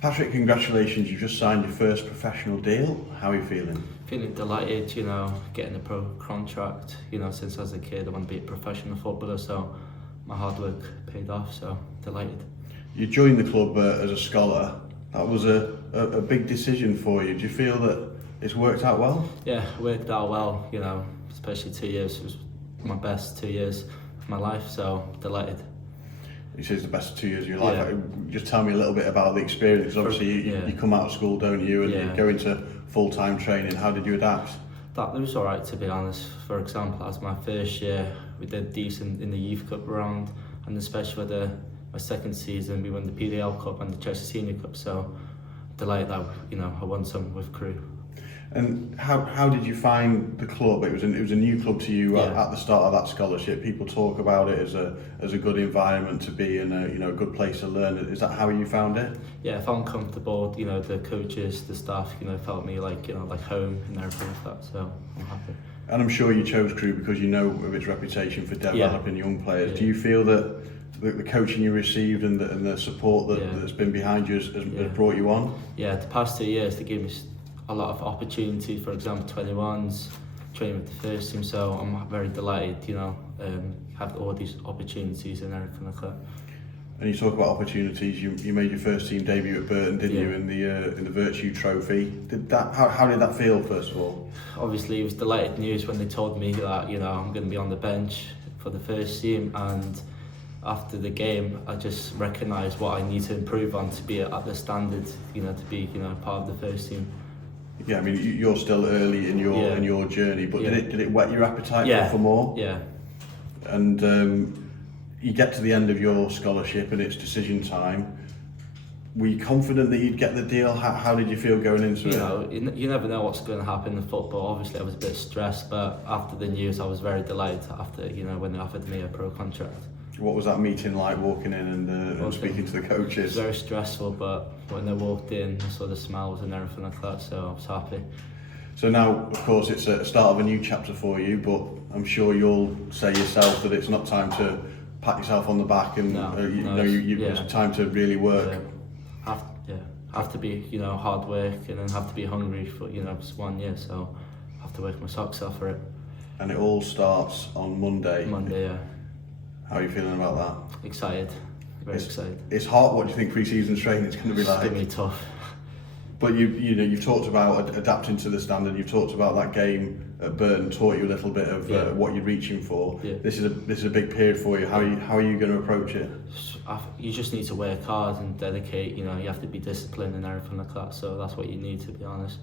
Patrick, congratulations, you've just signed your first professional deal. How are you feeling? Feeling delighted, getting a pro contract. Since I was a kid, I want to be a professional footballer, so my hard work paid off, so delighted. You joined the club as a scholar. That was a big decision for you. Do you feel that it's worked out well? Yeah, it worked out well, especially 2 years. It was my best 2 years of my life, so delighted. He says the best 2 years of your life. Yeah. Just tell me a little bit about the experience. Obviously, you come out of school, don't you, and you go into full-time training. How did you adapt? That was all right, to be honest. For example, as my first year, we did decent in the youth cup round, and especially with my second season, we won the PDL Cup and the Chester Senior Cup. So delighted that I won some with crew. And how did you find the club? It was a new club to you at the start of that scholarship. People talk about it as a good environment to be in, a good place to learn. Is that how you found it? Yeah, I found comfortable. The coaches, the staff, felt me like home and everything like that. So I'm happy. And I'm sure you chose crew because you know of its reputation for developing young players. Do you feel that the coaching you received and the support that's been behind you has brought you on? Yeah, the past 2 years they gave me a lot of opportunity. For example, 21s, training with the first team, so I'm very delighted, have all these opportunities and everything like that. And you talk about opportunities. You made your first team debut at Burton, didn't you, in the Virtue Trophy? How did that feel, first of all? Obviously, it was delighted news when they told me that I'm going to be on the bench for the first team, and after the game, I just recognised what I need to improve on to be at the standard, to be part of the first team. Yeah, I mean, you're still early in your journey, but did it whet your appetite for more? Yeah. And you get to the end of your scholarship and it's decision time. Were you confident that you'd get the deal? How did you feel going into it? You never know what's going to happen in football. Obviously, I was a bit stressed, but after the news, I was very delighted after when they offered me a pro contract. What was that meeting like, walking in and speaking to the coaches? It was very stressful, but when they walked in, I saw the smiles and everything like that, so I was happy. So now, of course, it's a start of a new chapter for you, but I'm sure you'll say yourself that it's not time to pat yourself on the back and it's time to really work. Have to be hard work and then have to be hungry for just 1 year, so I have to work my socks off for it. And it all starts on Monday. Monday, yeah. How are you feeling about that? Excited, very excited. It's hard. What do you think pre-season training is going to be like? It's going to be tough. But you've talked about adapting to the standard. You've talked about that game at Burton, taught you a little bit of what you're reaching for. Yeah. This is a big period for you. How are you going to approach it? You just need to work hard and dedicate. You have to be disciplined and everything like that. So that's what you need, to be honest.